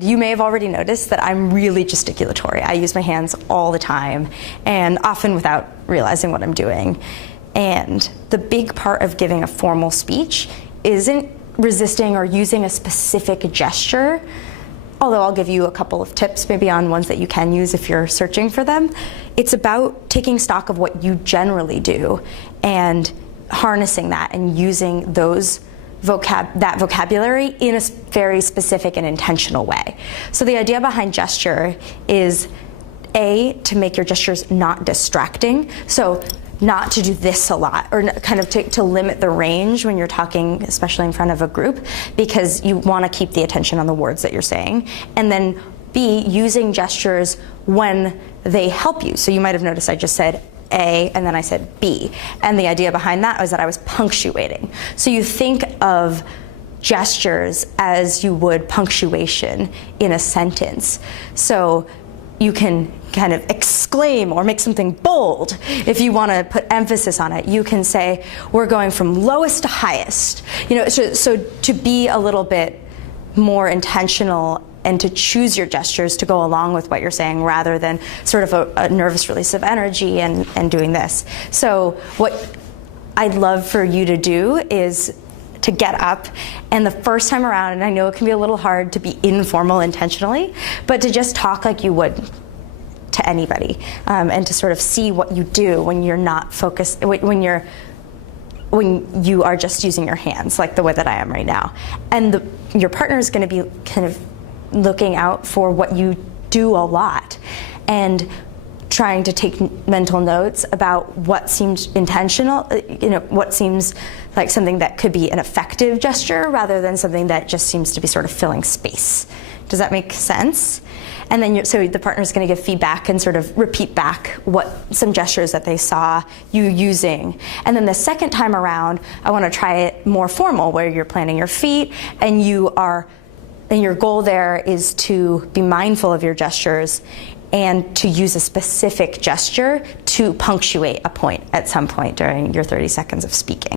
You may have already noticed that I'm really gesticulatory. I use my hands all the time, and often without realizing what I'm doing. And the big part of giving a formal speech isn't resisting or using a specific gesture, although I'll give you a couple of tips maybe on ones that you can use if you're searching for them. It's about taking stock of what you generally do and harnessing that and using that vocabulary in a very specific and intentional way. So the idea behind gesture is to make your gestures not distracting. So not to do this a lot, or kind of to limit the range when you're talking, especially in front of a group, because you want to keep the attention on the words that you're saying. And then B, using gestures when they help you. So you might have noticed I just said A and then I said B. And the idea behind that was that I was punctuating. So you think of gestures as you would punctuation in a sentence. So you can kind of exclaim or make something bold. If you want to put emphasis on it, you can say, we're going from lowest to highest. So to be a little bit more intentional and to choose your gestures to go along with what you're saying rather than sort of a nervous release of energy and doing this. So what I'd love for you to do is to get up, and the first time around, and I know it can be a little hard to be informal intentionally, but to just talk like you would to anybody, and to sort of see what you do when you're not focused, when you are just using your hands, like the way that I am right now. And your partner is going to be kind of looking out for what you do a lot and trying to take mental notes about what seems intentional, what seems like something that could be an effective gesture rather than something that just seems to be sort of filling space. Does that make sense? And then so the partner's going to give feedback and sort of repeat back some gestures that they saw you using. And then the second time around, I want to try it more formal, where you're planting your feet and your goal there is to be mindful of your gestures and to use a specific gesture to punctuate a point at some point during your 30 seconds of speaking.